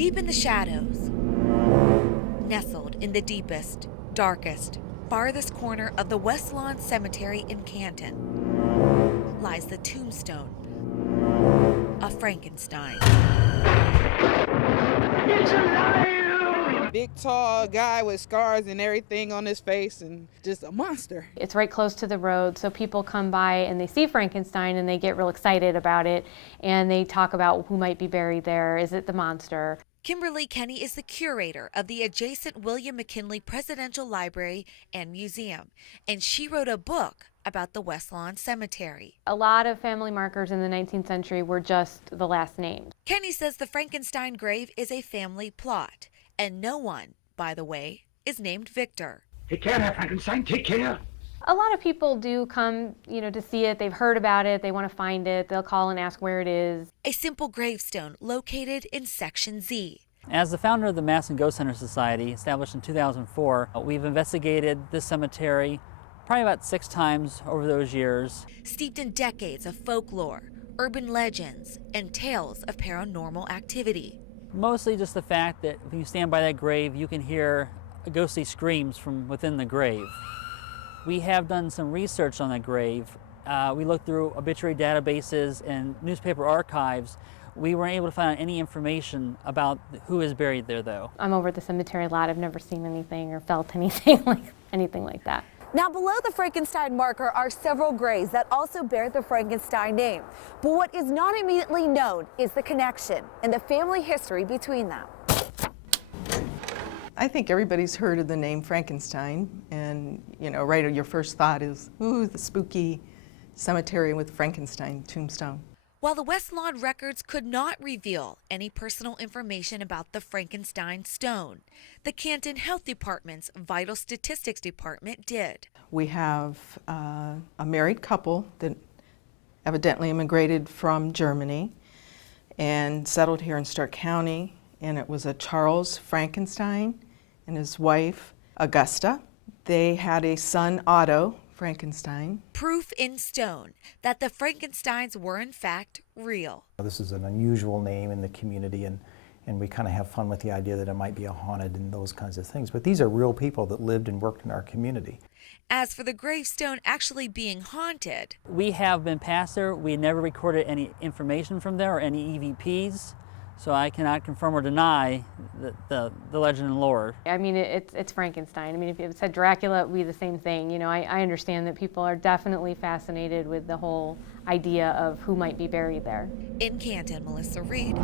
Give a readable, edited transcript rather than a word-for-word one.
Deep in the shadows, nestled in the deepest, darkest, farthest corner of the West Lawn Cemetery in Canton lies the tombstone of Frankenstein. It's alive! Big, tall guy with scars and everything on his face and just a monster. It's right close to the road, so people come by and they see Frankenstein and they get real excited about it, and they talk about who might be buried there. Is it the monster? Kimberly Kenny is the curator of the adjacent William McKinley Presidential Library and Museum, and she wrote a book about the West Lawn Cemetery. A lot of family markers in the 19th century were just the last names. Kenny says the Frankenstein grave is a family plot, and no one, by the way, is named Victor. Take care there, Frankenstein, take care. A lot of people do come, to see it. They've heard about it. They want to find it. They'll call and ask where it is. A simple gravestone located in Section Z. As the founder of the Mass and Ghost Hunter Society, established in 2004, we've investigated this cemetery probably about 6 times over those years. Steeped in decades of folklore, urban legends, and tales of paranormal activity. Mostly just the fact that when you stand by that grave, you can hear ghostly screams from within the grave. We have done some research on that grave. We looked through obituary databases and newspaper archives. We weren't able to find any information about who is buried there, though. I'm over at the cemetery a lot. I've never seen anything or felt anything like that. Now, below the Frankenstein marker are several graves that also bear the Frankenstein name. But what is not immediately known is the connection and the family history between them. I think everybody's heard of the name Frankenstein, and right, your first thought is, ooh, the spooky cemetery with Frankenstein tombstone. While the West Lawn records could not reveal any personal information about the Frankenstein stone, the Canton Health Department's Vital Statistics Department did. We have a married couple that evidently immigrated from Germany and settled here in Stark County, and it was a Charles Frankenstein and his wife, Augusta. They had a son, Otto Frankenstein. Proof in stone that the Frankensteins were in fact real. This is an unusual name in the community, and we kind of have fun with the idea that it might be a haunted and those kinds of things. But these are real people that lived and worked in our community. As for the gravestone actually being haunted, We have been past there. We never recorded any information from there or any EVPs, so I cannot confirm or deny the legend and lore. I mean, it's Frankenstein. I mean, if it said Dracula, it would be the same thing. I understand that people are definitely fascinated with the whole idea of who might be buried there. in Canton, Melissa Reid,